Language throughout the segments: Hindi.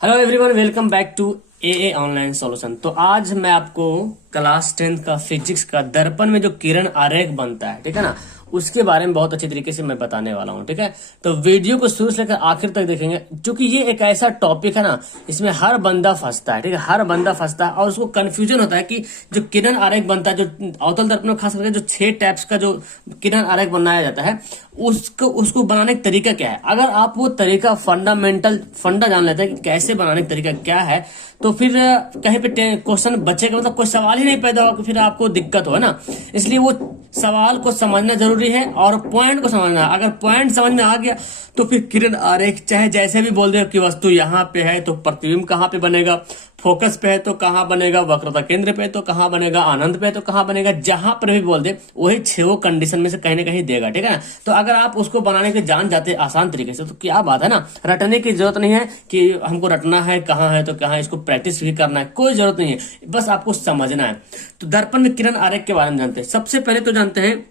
Hello everyone, welcome back to a online solution. तो आज मैं आपको क्लास 10th का फिजिक्स का दर्पण में जो किरण आरेख बनता है, ठीक है ना, उसके बारे में बहुत अच्छे तरीके से मैं बताने वाला हूँ। ठीक है, तो वीडियो को शुरू से लेकर आखिर तक देखेंगे, क्योंकि ये एक ऐसा टॉपिक है ना, इसमें हर बंदा फंसता है। ठीक है, हर बंदा फंसता है और उसको कंफ्यूजन होता है कि जो किरण आरेख बनता है, जो अवतल दर्पण में खास करके जो 6 टाइप्स का जो किरण आरेख बनाया जाता है, उसको बनाने का तरीका क्या है। अगर आप वो तरीका फंडा जान लेते हैं कि कैसे बनाने का तरीका क्या है, तो फिर कहीं पे क्वेश्चन बचेगा, मतलब कोई सवाल ही नहीं पैदा होगा, फिर आपको दिक्कत हो, है ना। इसलिए वो सवाल को समझना जरूरी है और पॉइंट को समझना है। अगर पॉइंट समझ में आ गया तो फिर किरण आरेख चाहे जैसे भी बोल दे कि वस्तु यहाँ पे है तो प्रतिबिंब कहाँ पे बनेगा, फोकस पे है तो कहाँ बनेगा, वक्रता केंद्र पे तो कहाँ बनेगा, आनंद पे तो कहाँ बनेगा, जहां पर भी बोल दे वही 6 कंडीशन में से कहीं ना कहीं देगा। ठीक है ना, तो अगर आप उसको बनाने के जान जाते आसान तरीके से तो क्या बात है ना, रटने की जरूरत नहीं है कि हमको रटना है कहाँ है तो कहाँ, इसको प्रैक्टिस भी करना है, कोई जरूरत नहीं है, बस आपको समझना है। तो दर्पण में किरण आरेख के बारे में जानते हैं। सबसे पहले तो जानते हैं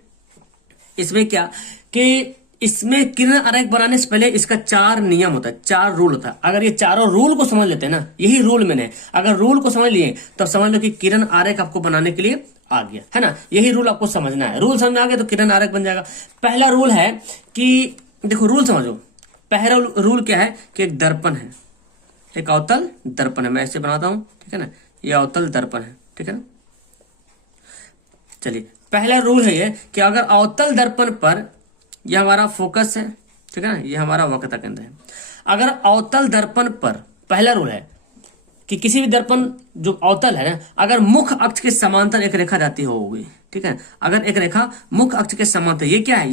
इसमें क्या कि इसमें किरण आरेख बनाने से पहले इसका 4 नियम होता है, 4 रूल होता है। अगर ये चारों रूल को समझ लेते हैं ना, यही रूल मैंने, अगर रूल को समझ लिए तो समझ लो कि किरण आरेख आपको बनाने के लिए आ गया, है ना। यही रूल आपको समझना है, रूल समझ में आ गया तो किरण आरेख बन जाएगा। पहला रूल है कि देखो, रूल समझो। पहला रूल क्या है कि एक दर्पण है, एक अवतल दर्पण है। मैं ऐसे बनाता हूं, ठीक है ना, ये अवतल दर्पण है, ठीक है ना। चलिए, पहला रूल है ये कि अगर अवतल दर्पण पर, यह हमारा फोकस है, ठीक है ना, ये हमारा वक्रता केंद्र है। अगर अवतल दर्पण पर, पहला रूल है कि किसी भी दर्पण जो अवतल है ना, अगर मुख्य अक्ष के समांतर एक रेखा जाती होगी, ठीक है, अगर एक रेखा मुख्य अक्ष के समांतर, ये क्या है,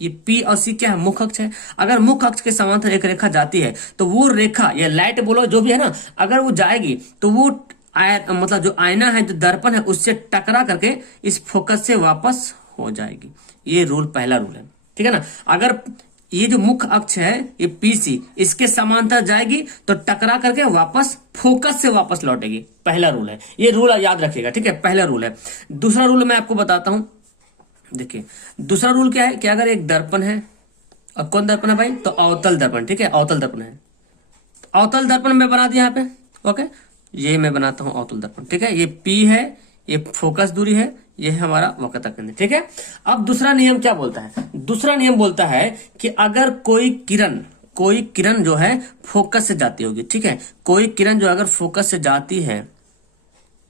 ये P और C क्या है, मुख्य अक्ष है। अगर मुख्य अक्ष के समांतर एक रेखा जाती है तो वो रेखा, या लाइट बोलो जो भी है ना, अगर वो जाएगी तो वो मतलब जो आईना है, जो दर्पण है, उससे टकरा करके इस फोकस से वापस हो जाएगी। ये रूल, पहला रूल है, ठीक है ना। अगर ये जो मुख्य अक्ष है, ये PC, इसके समांतर जाएगी तो टकरा करके वापस फोकस से वापस लौटेगी। पहला रूल है, ये रूल याद रखिएगा, ठीक है, पहला रूल है। दूसरा रूल मैं आपको बताता हूं। देखिए, दूसरा रूल क्या है कि अगर एक दर्पण है, और कौन दर्पण है भाई, तो अवतल दर्पण, ठीक है, अवतल दर्पण है। अवतल दर्पण मैं बना दिया यहाँ पे, ओके, ये मैं बनाता हूं अवतल दर्पण, ठीक है। ये P है, ये फोकस दूरी है, ये है हमारा वक्रता केंद्र, ठीक है। अब दूसरा नियम क्या बोलता है, दूसरा नियम बोलता है कि अगर कोई किरण जो है फोकस से जाती होगी, ठीक है, कोई किरण जो अगर फोकस से जाती है,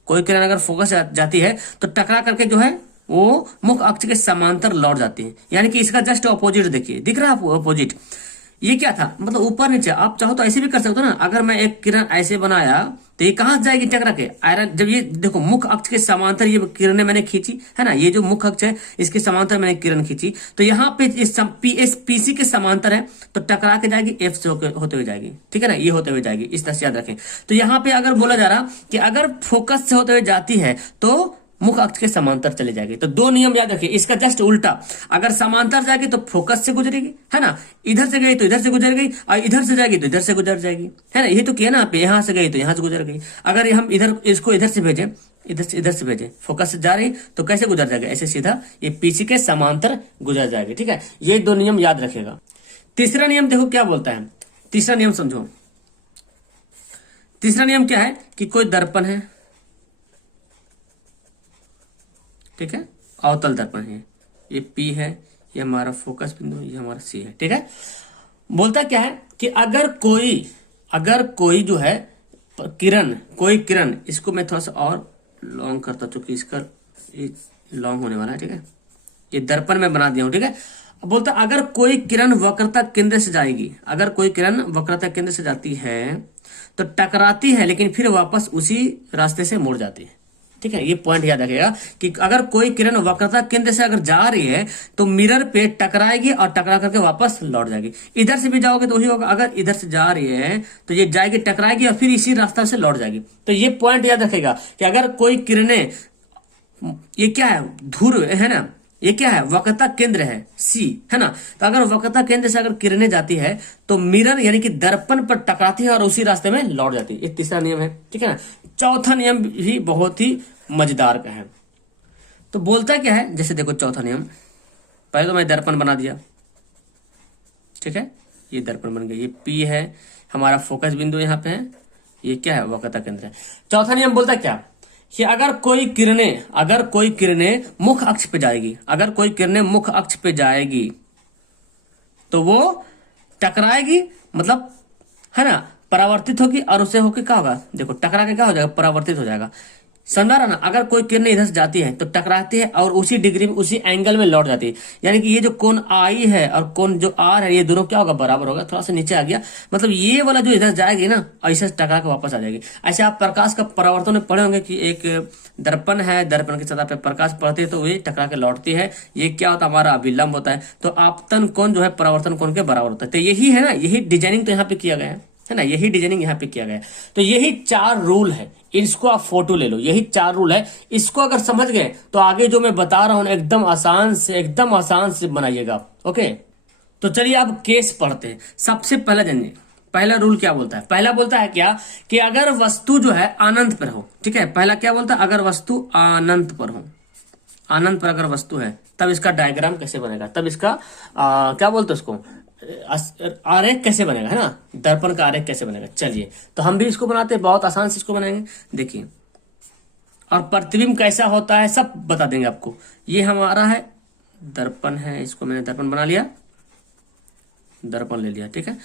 कोई किरण अगर फोकस से जाती है तो टकरा करके जो है वो मुख्य अक्ष के समांतर लौट जाती है। यानी कि इसका जस्ट ऑपोजिट देखिए, दिख रहा है आपको ऑपोजिट। ये क्या था, मतलब ऊपर नीचे, आप चाहो तो ऐसे भी कर सकते हो ना। अगर मैं एक किरण ऐसे बनाया तो ये कहां से जाएगी, टकरा के आयरन, जब ये देखो मुख्य अक्ष के समांतर ये किरणें मैंने खींची, है ना, ये जो मुख्य अक्ष है इसके समांतर मैंने किरण खींची, तो यहाँ पे इस PC के समांतर है तो टकरा के जाएगी, F से होते हुए जाएगी, ठीक है ना, ये होते हुए जाएगी, इस तरह से याद रखें। तो यहाँ पे अगर बोला जा रहा कि अगर फोकस से होते हुए जाती है तो मुख्य अक्ष के समांतर चले जाएगी। तो 2 नियम याद रखिए, इसका जस्ट उल्टा, अगर समांतर जाएगी तो फोकस से गुजरेगी, है ना, इधर से गई तो इधर से गुजर गई, और इधर से जाएगी तो इधर से गुजर जाएगी, है ना। ये तो किया ना आप, यहां से गई तो यहां से गुजर गई। अगर हम इधर इसको इधर से भेजे, इधर से भेजे, फोकस से जा रही तो कैसे गुजर जाएगा, ऐसे सीधा ये PC के समांतर गुजर जाएगी, ठीक है। ये 2 नियम याद रखेगा। तीसरा नियम देखो क्या बोलता है, तीसरा नियम समझो। तीसरा नियम क्या है कि कोई दर्पण है, ठीक है, अवतल दर्पण है, ये P है, ये हमारा फोकस बिंदु, ये हमारा C है, ठीक है। बोलता क्या है कि अगर कोई जो है कोई किरण, इसको मैं थोड़ा सा और लॉन्ग करता चूंकि इसका ये लॉन्ग होने वाला है, ठीक है, ये दर्पण में बना दिया हूं, ठीक है। अब बोलता अगर कोई किरण वक्रता केंद्र से जाएगी, अगर कोई किरण वक्रता केंद्र से जाती है तो टकराती है लेकिन फिर वापस उसी रास्ते से मुड़ जाती है, ठीक है। ये पॉइंट याद रखिएगा कि अगर कोई किरण वक्रता केंद्र से अगर जा रही है तो मिरर पे टकराएगी और टकरा करके वापस लौट जाएगी। इधर से भी जाओगे तो वही होगा, अगर इधर से जा रही है तो ये जाएगी, टकराएगी और फिर इसी रास्ता से लौट जाएगी। तो ये पॉइंट याद रखेगा कि अगर कोई किरणें, ये क्या है, ध्रुव है ना, ये क्या है, वक्रता केंद्र है C, है ना। तो अगर वक्रता केंद्र से अगर किरणें जाती है तो मिरर यानी कि दर्पण पर टकराती है और उसी रास्ते में लौट जाती है। ये तीसरा नियम है, ठीक है ना। चौथा नियम भी बहुत ही मजेदार का है। तो बोलता क्या है, जैसे देखो चौथा नियम, पहले तो मैं दर्पण बना दिया, ठीक है, ये दर्पण बन गया, ये P है हमारा फोकस बिंदु यहाँ पे है, ये क्या है वक्रता केंद्र है। चौथा नियम बोलता है क्या कि अगर कोई किरणें मुख्य अक्ष पे जाएगी, अगर कोई किरणें मुख्य अक्ष पे जाएगी तो वो टकराएगी, मतलब है ना, परावर्तित होगी और उससे होके क्या होगा, देखो टकरा के क्या हो जाएगा, परावर्तित हो जाएगा। समझा रहा ना, अगर कोई किरण इधर से जाती है तो टकराती है और उसी डिग्री में उसी एंगल में लौट जाती है, यानी कि ये जो कोण आई है और कोण जो आर है ये दोनों क्या होगा, बराबर होगा। थोड़ा सा नीचे आ गया, मतलब ये वाला जो इधर जाएगी ना ऐसे टकरा के वापस आ जाएगी। ऐसे आप प्रकाश का परावर्तन में पढ़े होंगे कि एक दर्पण है, दर्पण की सतह पे प्रकाश पड़ती है तो ये टकरा के लौटती है, ये क्या होता है हमारा अभिलंब होता है। तो आपतन कोण जो है परावर्तन कोण के बराबर होता है। तो यही है ना, यही डिजाइनिंग तो यहाँ पे किया गया है ना, यही डिजाइनिंग यहाँ पे किया गया है। तो यही 4 रूल है, इसको आप फोटो ले लो, यही 4 रूल है। इसको अगर समझ गए तो आगे जो मैं बता रहा हूं एकदम आसान से बनाइएगा। ओके, तो चलिए अब केस पढ़ते हैं। सबसे पहला जानिए पहला रूल क्या बोलता है। पहला बोलता है क्या कि अगर वस्तु जो है अनंत पर हो, ठीक है, पहला क्या बोलता है, अगर वस्तु अनंत पर हो, अनंत पर अगर वस्तु है तब इसका डायग्राम कैसे बनेगा, तब इसका क्या बोलते हैं उसको, आरेख कैसे बनेगा, है ना, दर्पण का आरेख कैसे बनेगा। चलिए तो हम भी इसको बनाते हैं, बहुत आसान से इसको बनाएंगे। देखिए, और प्रतिबिंब कैसा होता है सब बता देंगे आपको। ये हमारा है दर्पण है, इसको मैंने दर्पण बना लिया, दर्पण ले लिया, ठीक है।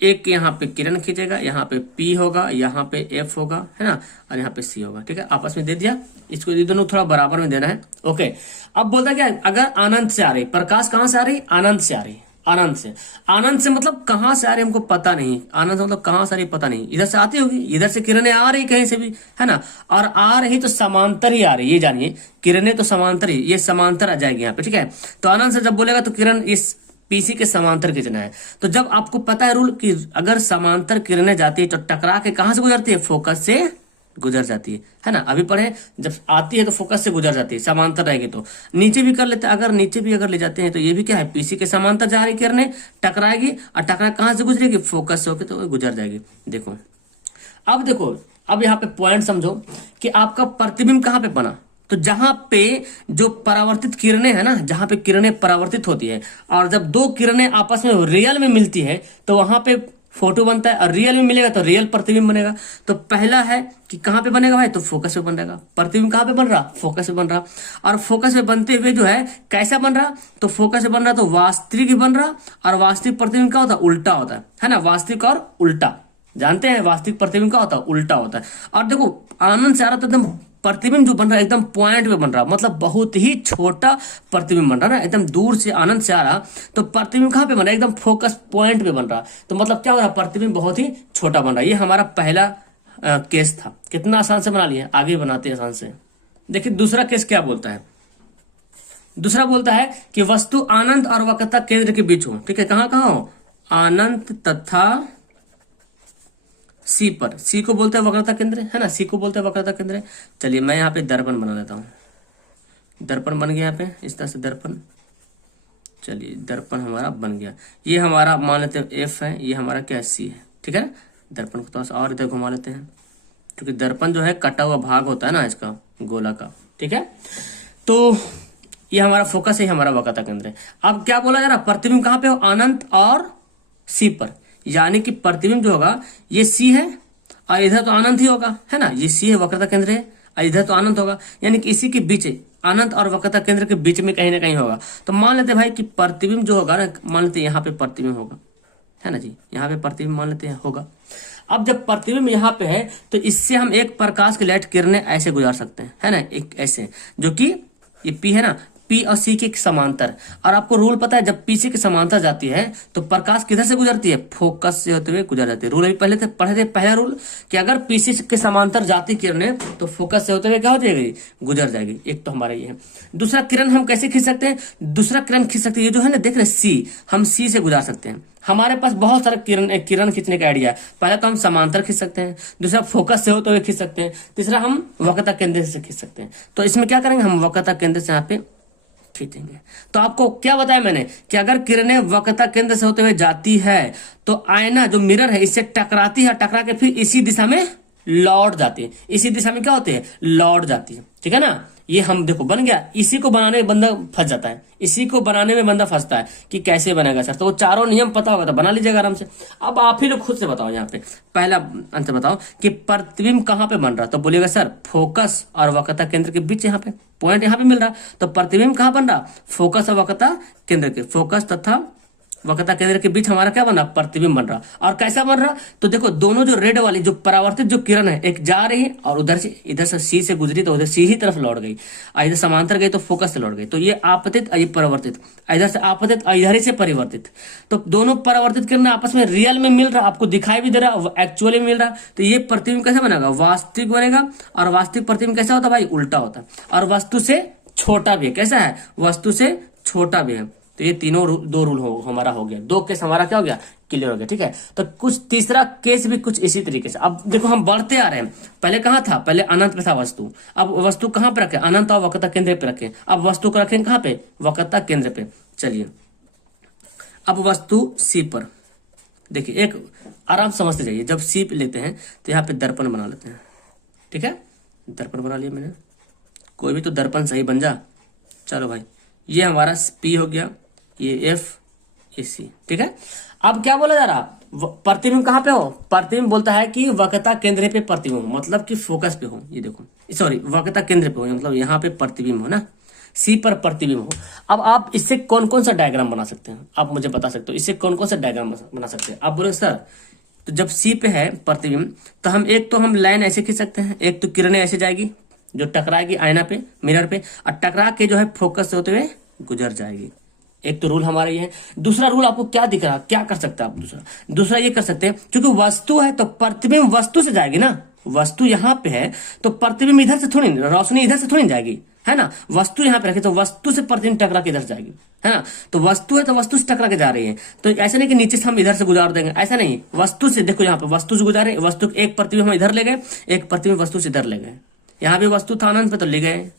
एक यहाँ पे किरण खींचेगा, यहाँ पे P होगा, यहाँ पे F होगा, है ना, और यहाँ पे C होगा, ठीक है, आपस में दे दिया। इसको ये दोनों थोड़ा बराबर में देना है। ओके, अब बोलता क्या, अगर अनंत से आ रही, प्रकाश कहां से आ रही, अनंत से आ रही, अनंत से मतलब कहां से आ रही हमको पता नहीं, अनंत मतलब कहां से आ रही पता नहीं, इधर से आती होगी, इधर से किरणें आ रही कहीं से भी, है ना, और आ रही तो समांतर ही आ रही, ये जानिए, किरणें तो समांतर ही, ये समांतर आ जाएगी यहाँ पे, ठीक है। तो अनंत से जब बोलेगा तो किरण इस पीसी के समांतर खींचना है। तो जब आपको पता है रूल कि अगर समांतर किरणें जाती है तो टकरा के कहां से गुजरती है, फोकस से गुजर जाती है ना। अभी पढ़े, जब आती है तो फोकस से गुजर जाती है, समांतर रहेगी। तो नीचे भी कर लेते हैं, अगर नीचे भी अगर ले जाते हैं तो ये भी क्या है, पीसी के समांतर जा रही किरणें, टकराएगी और टकरा कहां से गुजरेगी, फोकस से होकर तो गुजर जाएगी। देखो अब यहाँ पे पॉइंट समझो कि आपका प्रतिबिंब कहां पे बना, तो जहां पे जो परावर्तित किरणें है ना, जहां पे किरणें परावर्तित होती है और जब 2 किरणें आपस में रियल में मिलती है तो वहां पे फोटो बनता है, और रियल में मिलेगा तो रियल प्रतिबिंब बनेगा। तो पहला है कि कहां पे बनेगा भाई, तो फोकस पे बन रहेगा। प्रतिबिंब कहां पे बन रहा, फोकस पे बन रहा, और फोकस पे बनते हुए जो है कैसा बन रहा, तो फोकस पे बन रहा तो वास्तविक बन रहा, और वास्तविक प्रतिबिंब क्या होता है, उल्टा होता है ना, वास्तविक और उल्टा, जानते हैं वास्तविक प्रतिबिंब क्या होता है, उल्टा होता है। और देखो आनंद से आ रहा तो एकदम प्रतिबिंब जो बन रहा है एकदम पॉइंट पे बन रहा, मतलब बहुत ही छोटा प्रतिबिंब बन रहा ना, एकदम दूर से आनंद से आ रहा तो प्रतिबिंब कहां पे बन रहा है, एकदम फोकस पॉइंट पे बन रहा। तो मतलब क्या हो रहा, प्रतिबिंब बहुत ही छोटा बन रहा। ये हमारा पहला केस था। कितना आसान से बना लिया, आगे बनाते हैं आसान से। देखिए दूसरा केस क्या बोलता है, दूसरा बोलता है कि वस्तु अनंत और वक्रता केंद्र के बीच हो, ठीक है, कहां कहां हो, अनंत तथा सी पर, सी को बोलते हैं वक्रता केंद्र, है ना, सी को बोलते हैं वक्रता केंद्र। चलिए मैं यहाँ पे दर्पण बना लेता हूँ, दर्पण बन गया यहाँ पे इस तरह से दर्पण। चलिए दर्पण हमारा बन गया, ये हमारा मान लेते हैं एफ है, ये हमारा क्या सी है, ठीक है। दर्पण को थोड़ा सा और इधर घुमा लेते हैं, क्योंकि दर्पण जो है कटा हुआ भाग होता है ना इसका गोला का, ठीक है। तो ये हमारा फोकस है, हमारा वक्रता केंद्र है। अब क्या बोला जा रहा, प्रतिबिंब कहाँ पे हो, अनंत और सी पर, यानी कि प्रतिबिंब जो होगा ये सी है और इधर तो अनंत ही होगा, है ना, ये सी है वक्रता केंद्र है और इधर तो अनंत होगा, यानी कि इसी के बीच अनंत और वक्रता केंद्र के बीच में कहीं ना कहीं होगा। तो मान लेते भाई कि प्रतिबिंब जो होगा ना, मान लेते यहाँ पे प्रतिबिंब होगा, है ना जी, यहाँ पे प्रतिबिंब मान लेते हैं होगा। अब जब प्रतिबिंब यहाँ पे है तो इससे हम एक प्रकाश की लाइट किरणें ऐसे गुजार सकते हैं, है ना, एक ऐसे, जो कि ये पी है ना, पी और सी के समांतर। और आपको रूल पता है, जब पी सी के समांतर जाती है तो प्रकाश किधर से गुजरती है, फोकस से होते हुए गुजर जाती है। रूल अभी पहले पढ़े थे, पहला रूल कि अगर पी सी के समांतर जाती किरणें तो फोकस से होते हुए क्या हो जाएगी, गुजर जाएगी। एक तो हमारा ये है। दूसरा किरण हम कैसे खींच सकते हैं, दूसरा किरण खींच सकते हैं, ये जो है ना देख रहे सी, हम सी से गुजार सकते हैं। हमारे पास बहुत सारे किरण खींचने का आइडिया है। पहला तो हम समांतर खींच सकते हैं, दूसरा फोकस से होते हुए खींच सकते हैं, तीसरा हम वक्रता केंद्र से खींच सकते हैं। तो इसमें क्या करेंगे, हम वक्रता केंद्र से यहाँ पे खींचेंगे। तो आपको क्या बताया मैंने कि अगर किरणें वक्रता केंद्र से होते हुए जाती है तो आईना जो मिरर है इससे टकराती है, टकरा के फिर इसी दिशा में लौट जाती है, इसी दिशा में क्या होती है, लौट जाती है, ठीक है ना, ये हम देखो बन गया, इसी को बनाने में बंदा फंस जाता है, इसी को बनाने में बंदा फंसता है कि कैसे बनेगा सर। तो वो चारों नियम पता होगा तो बना लीजिएगा आराम से। अब आप ही लोग खुद से बताओ, यहाँ पे पहला आंसर बताओ कि प्रतिबिंब कहाँ पे बन रहा, तो बोलिएगा सर फोकस और वक्रता केंद्र के बीच, यहाँ पे पॉइंट यहाँ पे मिल रहा। तो प्रतिबिंब कहाँ बन रहा, फोकस और वक्रता केंद्र के, फोकस तथा वक्रता केंद्र के बीच हमारा क्या बन रहा, प्रतिबिंब बन रहा। और कैसा बन रहा, तो देखो दोनों जो रेड वाली जो परावर्तित जो किरण है, एक जा रही है और उधर से इधर से सी से गुजरी तो उधर सी ही तरफ लौट गई, और इधर समांतर गई तो फोकस से लौट गई। तो ये आपतित और ये परावर्तित, इधर से आपतित और इधर ही से परिवर्तित। तो दोनों परावर्तित किरण आपस में रियल में मिल रहा, आपको दिखाई भी दे रहा, एक्चुअली मिल रहा। तो ये प्रतिबिंब कैसे बनेगा, वास्तविक बनेगा। और वास्तविक प्रतिबिंब कैसा होता है भाई, उल्टा होता है। और वस्तु से छोटा भी है, कैसा है, वस्तु से छोटा भी है। तो ये तीनों दो रूल हमारा हो गया, दो केस हमारा क्या हो गया, क्लियर हो गया। ठीक है, तो कुछ तीसरा केस भी कुछ इसी तरीके से। अब देखो हम बढ़ते आ रहे हैं, पहले कहाँ था, पहले अनंत पे था वस्तु, अब वस्तु कहाँ पे रखे, अनंत और वक्रता केंद्र पे रखे। अब वस्तु को रखें कहाँ पे, वक्रता केंद्र पे। चलिए अब वस्तु सी पर देखिए, एक आराम समझते जाइए। जब सी पे लेते हैं तो यहाँ पे दर्पण बना लेते हैं। ठीक है, दर्पण बना लिया मैंने, कोई भी तो दर्पण सही बन जा। चलो भाई, ये हमारा पी हो गया, ये एफ, ये सी। ठीक है, अब क्या बोला जा रहा, प्रतिबिंब कहाँ पे हो, प्रतिबिंब बोलता है कि वक्रता केंद्र पे प्रतिबिंब, मतलब कि फोकस पे हो। ये देखो, सॉरी वक्रता केंद्र पे हो, मतलब यहाँ पे प्रतिबिंब हो ना, सी पर प्रतिबिंब हो। अब आप इससे कौन कौन सा डायग्राम बना सकते हैं, आप मुझे बता सकते हो, इससे कौन कौन सा डायग्राम बना सकते हैं। आप बोले सर, तो जब सी पे है प्रतिबिंब, तो हम एक तो हम लाइन ऐसे खींच सकते हैं, एक तो किरणें ऐसे जाएगी जो टकराएगी आईना पे, मिरर पे, और टकरा के जो है फोकस होते हुए गुजर जाएगी। एक तो रूल हमारा ये है। दूसरा रूल आपको क्या दिख रहा, क्या कर सकते हैं आप, दूसरा ये कर सकते हैं, क्योंकि वस्तु है तो प्रतिबिंब वस्तु से जाएगी ना, वस्तु यहाँ पे है तो प्रतिबिंब इधर से थोड़ी, रोशनी इधर से थोड़ी जाएगी, है ना। वस्तु यहाँ पे रखी तो वस्तु से प्रतिबिंब टकरा के इधर जाएगी, है ना। तो वस्तु है तो वस्तु से टकरा के जा रही है। तो ऐसा नहीं कि नीचे से हम इधर से गुजार देंगे, ऐसा नहीं, वस्तु से, देखो यहाँ पे वस्तु से गुजारे, वस्तु एक प्रतिबिंब हम इधर ले गए, एक प्रतिबिंब वस्तु से इधर ले गए। यहाँ पे वस्तु था अनंत पे तो ले गए,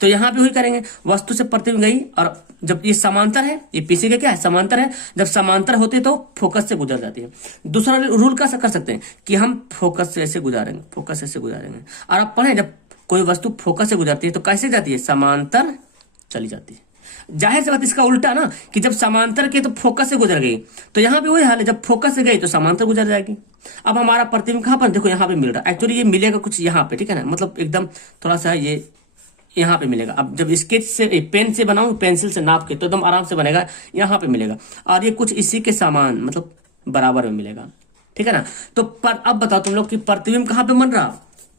तो यहाँ पे वही करेंगे, वस्तु से प्रतिबिंब गई, और जब ये समांतर है, ये पीछे के क्या है, समांतर है, जब समांतर होती है तो फोकस से गुजर जाती है। दूसरा रूल कैसा कर सकते हैं कि हम फोकस से ऐसे गुजारेंगे, फोकस से ऐसे गुजारेंगे। और आप पढ़े, जब कोई वस्तु फोकस से गुजरती है तो कैसे जाती है, समांतर चली जाती है। जाहिर सी बात इसका उल्टा ना, कि जब समांतर के तो फोकस से गुजर गई, तो यहाँ पे वही हाल है, जब फोकस से गई तो समांतर गुजर जाएगी। अब हमारा प्रतिबिंब कहाँ पर, देखो यहाँ पे मिल रहा है, एक्चुअली ये मिलेगा कुछ यहाँ पे, ठीक है ना, मतलब एकदम थोड़ा सा ये यहाँ पे मिलेगा। अब जब स्केच से पेन से बनाऊं, पेंसिल से नाप के, तो एकदम आराम से बनेगा, यहाँ पे मिलेगा। और ये कुछ इसी के समान, मतलब बराबर में मिलेगा, ठीक है ना। तो अब बताओ तुम लोग कि प्रतिबिंब कहाँ पे बन रहा,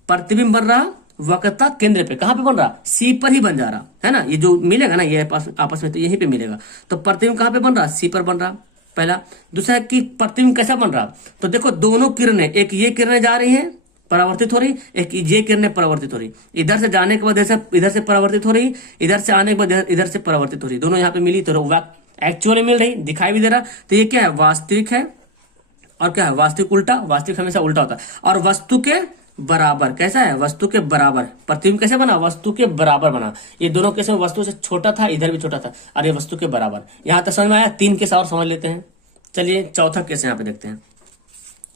प्रतिबिंब बन रहा वक्रता केंद्र पे, कहाँ पे बन रहा, सी पर ही बन जा रहा है ना। ये जो मिलेगा ना ये आपस में, तो यहीं पे मिलेगा। तो प्रतिबिंब कहाँ पे बन रहा, सी पर बन रहा, पहला। दूसरा कि प्रतिबिंब कैसा बन रहा, तो देखो दोनों किरणें, एक ये किरणें जा रही हैं परावर्तित हो रही, एक ये किरणें परावर्तित हो रही, इधर से जाने के बाद इधर से परावर्तित हो रही, इधर से आने के बाद इधर से परावर्तित हो रही, दोनों यहाँ पे मिली तो एक्चुअली मिल रही, दिखाई भी दे रहा। तो ये क्या है, वास्तविक है। और क्या है, वास्तविक उल्टा, वास्तविक हमेशा उल्टा होता है। और वस्तु के बराबर, कैसा है, वस्तु के बराबर। प्रतिबिंब कैसे बना, वस्तु के बराबर बना। ये दोनों केस में वस्तु से छोटा था, इधर भी छोटा था, और ये वस्तु के बराबर। यहां तक समझ में आया, 3 केस और समझ लेते हैं। चलिए चौथा केस यहाँ पे देखते हैं।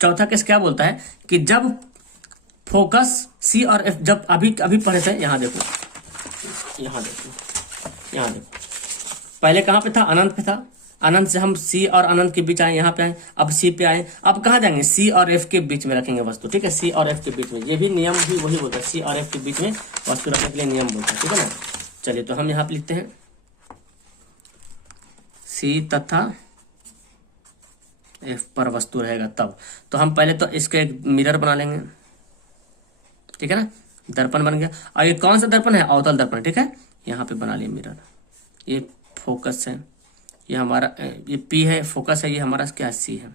चौथा केस क्या बोलता है कि जब फोकस सी और एफ, जब अभी पढ़े थे, यहाँ देखो, यहाँ देखो, यहाँ देखो, पहले कहाँ पे था, अनंत पे था, अनंत से हम सी और अनंत के बीच आए, यहाँ पे आए, अब सी पे आए, अब कहाँ जाएंगे, सी और एफ के बीच में रखेंगे वस्तु, ठीक है। सी और एफ के बीच में, ये भी नियम भी वही बोलता है, सी और एफ के बीच में वस्तु रखने के लिए नियम बोलता है, ठीक है ना। चलिए तो हम यहाँ पे लिखते हैं सी तथा एफ पर वस्तु रहेगा तब। तो हम पहले तो इसका एक मिरर बना लेंगे, ठीक है ना, दर्पण बन गया। और ये कौन सा दर्पण है, अवतल दर्पण, ठीक है। यहाँ पे बना लिया मिरर, ये फोकस है, ये हमारा, ये पी है, फोकस है, ये हमारा क्या, सी है,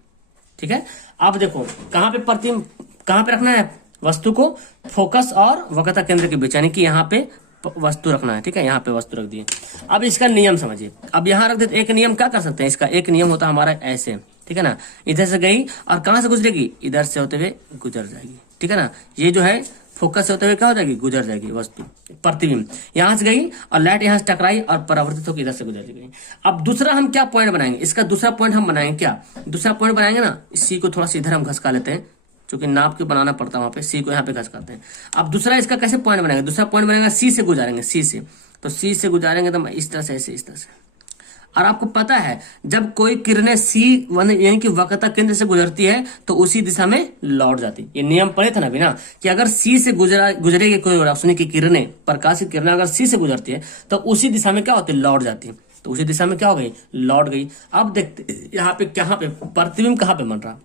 ठीक है। अब देखो कहाँ पे प्रतिबिंब, कहाँ पे रखना है वस्तु को, फोकस और वक्रता केंद्र के बीच, यानी कि यहाँ पे वस्तु रखना है, ठीक है। यहाँ पे वस्तु रख दिए। अब इसका नियम समझिए, अब यहाँ रख देते। एक नियम क्या कर सकते हैं, इसका एक नियम होता है हमारा ऐसे, ठीक है ना, इधर से गई और कहाँ से गुजरेगी, इधर से होते हुए गुजर जाएगी, ठीक है ना। ये जो है फोकस से होते हुए क्या हो जाएगी, गुजर जाएगी वस्तु, प्रतिबिंब। यहाँ से गई और लाइट यहाँ से टकराई और परावर्तित होकर इधर से गुजर गई। अब दूसरा हम क्या पॉइंट बनाएंगे, इसका दूसरा पॉइंट हम बनाएंगे क्या, दूसरा पॉइंट बनाएंगे ना, इसी को थोड़ा सा इधर हम घसका लेते हैं, क्योंकि नाप के बनाना पड़ता है वहां पे, सी को यहाँ पे घसकाते हैं। अब दूसरा इसका कैसे पॉइंट बनेगा, दूसरा पॉइंट बनेगा सी से गुजारेंगे, सी से, तो सी से गुजारेंगे तो इस तरह से, ऐसे इस तरह से। और आपको पता है जब कोई किरणें सी यानी कि वक्रता केंद्र से गुजरती है तो उसी दिशा में लौट जाती है। ये नियम पढ़े थे ना बिना, कि अगर सी से गुजरेगी कोई रोशनी की किरणें, प्रकाश की किरणें अगर सी से गुजरती है तो उसी दिशा में क्या होती है, लौट जाती है। तो उसी दिशा में क्या हो गई, लौट गई। अब देखते यहाँ पे कहाँ पे प्रतिबिंब कहाँ पे बन रहा,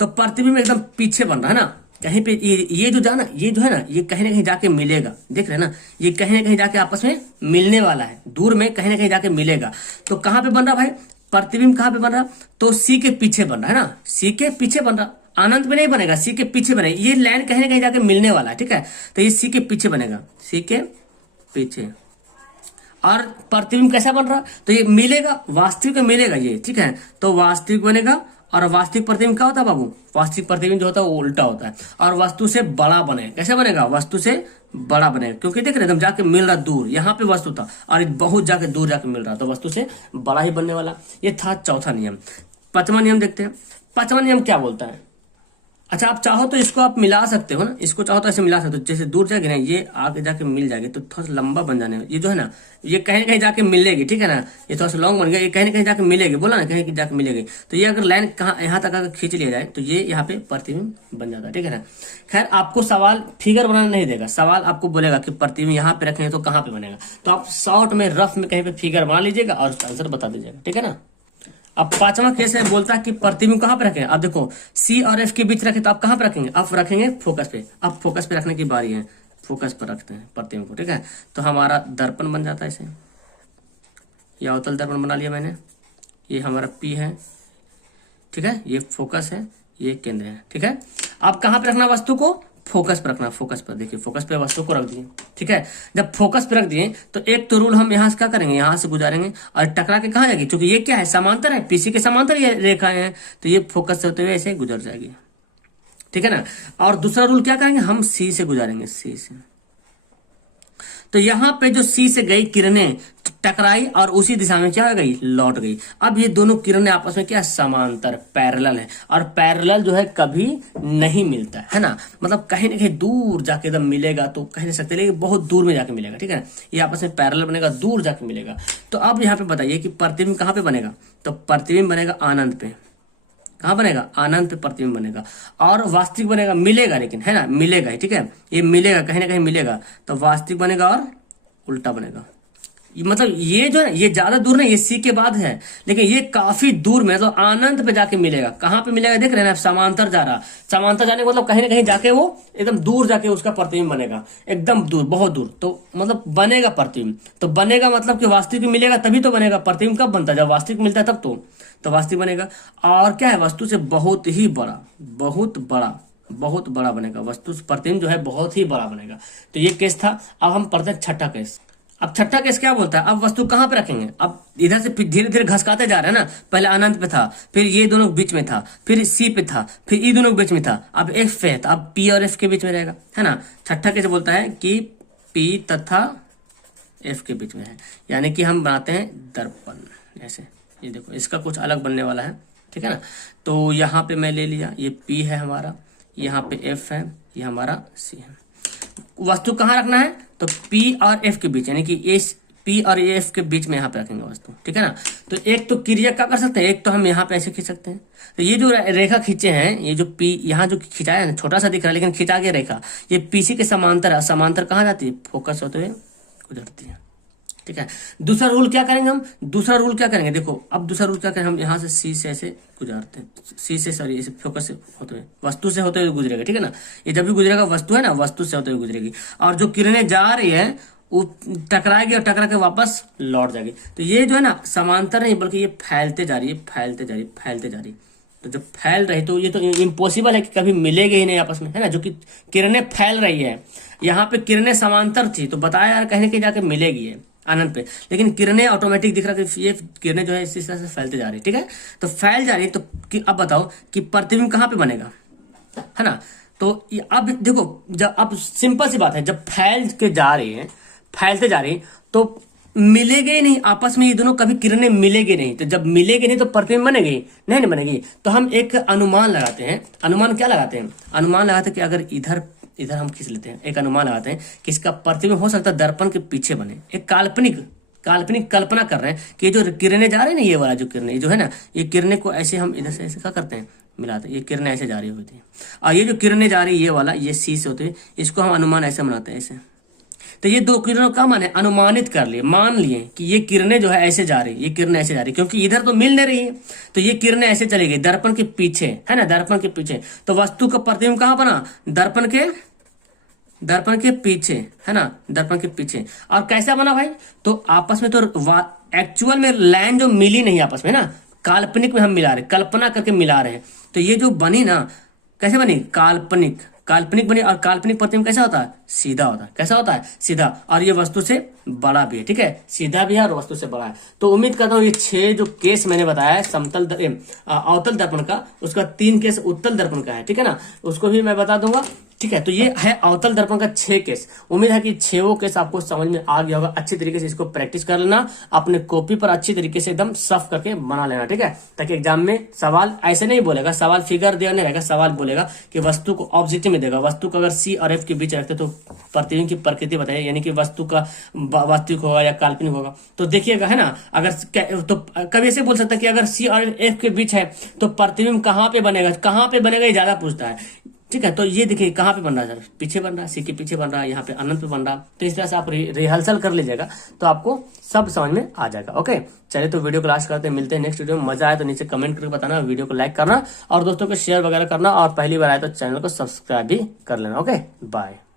तो प्रतिबिंब एकदम पीछे बन रहा है ना, कहीं पे ये जो जाना, ये जो है ना, ये कहीं ना कहीं जाके मिलेगा, देख रहे हैं ना, ये कहीं ना कहीं जाके आपस में मिलने वाला है, दूर में कहीं ना कहीं जाके मिलेगा। तो कहाँ पे बन रहा भाई, प्रतिबिंब कहाँ पे बन रहा, तो सी के पीछे बन रहा है ना, सी के पीछे बन रहा, अनंत में नहीं बनेगा, सी के पीछे बनेगा। ये लाइन कहीं ना कहीं जाके मिलने वाला है, ठीक है, तो ये सी के पीछे बनेगा, सी के पीछे। और प्रतिबिंब कैसा बन रहा, तो ये मिलेगा, वास्तविक में मिलेगा ये, ठीक है, तो वास्तविक बनेगा। और वास्तविक प्रतिबिंब क्या होता है बाबू, वास्तविक प्रतिबिंब जो होता है वो उल्टा होता है, और वस्तु से बड़ा बनेगा। कैसे बनेगा, वस्तु से बड़ा बनेगा, क्योंकि देख रहे एकदम जाके मिल रहा दूर, यहाँ पे वस्तु था और बहुत जाके दूर जाके मिल रहा, तो वस्तु से बड़ा ही बनने वाला। ये था चौथा नियम। पांचवा नियम देखते हैं, पांचवा नियम क्या बोलता है। अच्छा, आप चाहो तो इसको आप मिला सकते हो ना, इसको चाहो तो ऐसे मिला सकते हो, जैसे दूर जाएगी ना, ये आगे जाके मिल जाएगी तो थोड़ा सा लंबा बन जाने, ये जो है ना, ये कहीं ना कहीं जाके मिलेगी, ठीक है ना, ये थोड़ा सा लॉन्ग बन गया, ये कहीं ना कहीं जाके मिलेगी, बोला ना कहीं जाके मिलेगी। तो ये अगर लाइन कहाँ यहाँ तक अगर खींच लिया जाए तो ये यहाँ पे प्रतिबिंब बन जाता है, ठीक है ना। खैर आपको सवाल फिगर बनाना नहीं देगा, सवाल आपको बोलेगा कि प्रतिबिंब यहाँ पे रखेंगे तो कहाँ पे बनेगा, तो आप शॉर्ट में रफ में कहीं पे फिगर बना लीजिएगा और उसका आंसर बता दीजिएगा, ठीक है ना। अब पांचवा केस है, बोलता है कि प्रतिबिंब कहां पे रखें। अब देखो सी और एफ के बीच रखे तो आप कहां पे रखेंगे, आप रखेंगे फोकस पे। अब फोकस पे रखने की बारी है, फोकस पर रखते हैं प्रतिबिंब को, ठीक है। तो हमारा दर्पण बन जाता है इसे, या अवतल दर्पण बना लिया मैंने, ये हमारा पी है, ठीक है, ये फोकस है, ये केंद्र है, ठीक है। अब कहां पे रखना वस्तु को, फोकस पर रखना, फोकस पर। देखिए फोकस पे वस्तु को रख दिए, ठीक है। जब फोकस पे रख दिए तो एक तो रूल हम यहाँ से क्या करेंगे, यहाँ से गुजारेंगे और टकरा के कहाँ जाएगी, क्योंकि ये क्या है, समांतर है, पीसी के समांतर ये रेखाएं हैं, तो ये फोकस से होते हुए ऐसे गुजर जाएगी, ठीक है ना। और दूसरा रूल क्या करेंगे, हम सी से गुजारेंगे, सी से। तो यहाँ पे जो सी से गई किरणें टकराई और उसी दिशा में क्या हो गई, लौट गई। अब ये दोनों किरणें आपस में क्या, समांतर, पैरेलल है, और पैरेलल जो है कभी नहीं मिलता है ना, मतलब कहीं ना कहीं दूर जाके एकदम मिलेगा तो कह नहीं सकते, लेकिन बहुत दूर में जाके मिलेगा, ठीक है। ये आपस में पैरेलल बनेगा, दूर जाके मिलेगा। तो अब यहाँ पे बताइए कि प्रतिबिंब कहाँ पे बनेगा, तो प्रतिबिंब बनेगा आनंद पे। कहाँ बनेगा, आनंद पे प्रतिबिंब बनेगा। और वास्तविक बनेगा, मिलेगा, लेकिन है ना, मिलेगा, ठीक है, ये मिलेगा, कहीं ना कहीं मिलेगा, तो वास्तविक बनेगा और उल्टा बनेगा। मतलब ये जो है ये ज्यादा दूर नहीं, ये सी के बाद है, लेकिन ये काफी दूर में, तो आनंद पे जाके मिलेगा। कहाँ पे मिलेगा, देख रहे हैं ना, समांतर जा रहा, समांतर जाने का मतलब कहीं ना कहीं जाके वो एकदम दूर जाके उसका प्रतिबिंब बनेगा, एकदम दूर, बहुत दूर, तो मतलब बनेगा प्रतिबिंब। तो बनेगा मतलब कि वास्तविक मिलेगा तभी तो बनेगा। प्रतिबिंब कब बनता है, जब वास्तविक मिलता है तब तो वास्तविक बनेगा। और क्या है, वस्तु से बहुत ही बड़ा, बहुत बड़ा बनेगा, वस्तु प्रतिबिंब जो है बहुत ही बड़ा बनेगा। तो ये केस था। अब हम पढ़ते हैं छठा केस। अब छठा केस क्या बोलता है, अब वस्तु कहां पे रखेंगे, अब इधर से धीरे धीरे घसकाते जा रहे हैं ना, पहले अनंत पे था, फिर ये दोनों बीच में था, फिर सी पे था, फिर ये दोनों बीच में था, अब एफ पे है, तो अब पी और एफ के बीच में रहेगा, है ना। छठा केस बोलता है कि पी तथा एफ के बीच में है, यानी कि हम बनाते हैं दर्पण ऐसे। ये देखो इसका कुछ अलग बनने वाला है, ठीक है ना। तो यहाँ पे मैं ले लिया, ये पी है हमारा, यहाँ पे एफ है, ये हमारा सी है। वस्तु कहाँ रखना है, तो P और F के बीच, यानी कि इस P और F के बीच में यहाँ पे रखेंगे वस्तु, ठीक है ना। तो एक तो क्रिया क्या कर सकते हैं, एक तो हम यहाँ पे ऐसे खींच सकते हैं। तो ये जो रेखा खींचे हैं, ये जो P यहाँ जो खिंचाया है, छोटा सा दिख रहा है लेकिन खिंचा गया रेखा, ये PC के समांतर है। समांतर कहाँ जाती है, फोकस होते हुए गुजरती है, ठीक है। दूसरा रूल क्या करेंगे हम, दूसरा रूल क्या करेंगे, देखो अब दूसरा रूल क्या करेंगे, हम यहाँ से सी से ऐसे गुजारते हैं, सी से सॉरी ऐसे फोकस से होते हुए, वस्तु से होते हुए गुजरेगा, ठीक है ना। ये जब भी गुजरेगा वस्तु है ना, वस्तु से होते हुए गुजरेगी, और जो किरणें जा रही है वो टकराएगी और टकरा के वापस लौट जाएगी। तो ये जो है ना समांतर नहीं बल्कि ये फैलते जा रही है, फैलते जा रही, फैलते जा रही। तो जब फैल रही तो ये तो इम्पॉसिबल है कि कभी मिलेगी ही नहीं आपस में, है ना, जो कि किरणें फैल रही है। यहाँ पे किरणें समांतर थी तो बताया यार कहीं कहीं जाके मिलेगी है अनंत पे, लेकिन किरणें ऑटोमेटिक दिख रहा है कि ये किरणें जो है इसी तरह से फैलते जा रही, ठीक है। तो फैल जा रही तो अब बताओ कि प्रतिबिंब कहाँ पे बनेगा, है ना। तो अब देखो, जब अब सिंपल सी बात है, जब फैल के जा रही है, फैलते जा रही तो मिलेंगे ही नहीं आपस में, ये दोनों कभी किरणें मिलेंगे नहीं। तो जब मिलेंगे नहीं तो प्रतिबिंब बनेगी नहीं, नहीं बनेगी। तो हम एक अनुमान लगाते हैं। अनुमान क्या लगाते हैं? अनुमान लगाते हैं कि अगर इधर इधर हम खींच लेते हैं, एक अनुमान लगाते हैं कि इसका प्रतिबिंब हो सकता है दर्पण के पीछे बने। एक काल्पनिक काल्पनिक कल्पना कर रहे हैं कि ये जो किरणें जा रही है ना, ये वाला जो किरणें जो है ना, ये किरणें को ऐसे हम इधर से ऐसे क्या करते हैं, मिलाते हैं। ये किरणें ऐसे जा रही होती हैं, और ये जो किरणें जा रही है ये वाला, ये सी से होती है, इसको हम अनुमान ऐसे बनाते हैं ऐसे। तो ये दो किरणों का माने अनुमानित कर लिए, मान लिए कि ये किरणें जो है ऐसे जा रही, ये किरणें ऐसे जा रही, क्योंकि इधर तो मिल नहीं रही है, तो ये किरणें ऐसे चली गई दर्पण के पीछे, है ना, दर्पण के पीछे। तो वस्तु का प्रतिबिंब कहाँ बना? दर्पण के पीछे, है ना, दर्पण के पीछे। और कैसा बना भाई? तो आपस में तो एक्चुअल में लाइन जो मिली नहीं आपस में ना, काल्पनिक में हम मिला रहे, कल्पना करके मिला रहे हैं। तो ये जो बनी ना, कैसे बनी? काल्पनिक, काल्पनिक बनी। और काल्पनिक प्रतिबिंब कैसा होता है? सीधा होता है। कैसा होता है? सीधा। और ये वस्तु से बड़ा भी है, ठीक है, सीधा भी है और वस्तु से बड़ा है। तो उम्मीद करता हूँ ये 6 जो केस मैंने बताया है अवतल दर्पण का, उसका 3 केस उत्तल दर्पण का है, ठीक है ना, उसको भी मैं बता दूंगा, ठीक है। तो ये है अवतल दर्पण का 6 केस। उम्मीद है कि 6 केस आपको समझ में आ गया होगा। अच्छी तरीके से इसको प्रैक्टिस कर लेना, अपने कॉपी पर अच्छी तरीके से एकदम साफ करके बना लेना, ठीक है, ताकि एग्जाम में सवाल ऐसे नहीं बोलेगा, सवाल फिगर दिया नहीं रहेगा, सवाल बोलेगा कि वस्तु को ऑब्जेक्टिव में देगा, वस्तु को अगर सी और एफ के बीच रखते तो प्रतिबिंब की प्रकृति बताइए, यानी कि वस्तु का वास्तविक होगा या काल्पनिक होगा। तो देखिएगा, है ना, अगर तो कभी ऐसे बोल सकता है कि अगर सी और एफ के बीच है तो प्रतिबिंब कहाँ पे बनेगा, कहाँ पे बनेगा, ये ज्यादा पूछता है, ठीक है। तो ये देखिए कहाँ पे बन रहा है, पीछे बन रहा है, सी के पीछे बन रहा है, यहाँ पे अनंत पे बन रहा है। तो इस तरह से आप रिहर्सल कर लीजिएगा तो आपको सब समझ में आ जाएगा। ओके, चलिए तो वीडियो को लास्ट करते हैं, मिलते हैं नेक्स्ट वीडियो में। मजा आया तो नीचे कमेंट करके बताना, वीडियो को लाइक करना और दोस्तों को शेयर वगैरह करना, और पहली बार आए तो चैनल को सब्सक्राइब भी कर लेना। Okay, bye.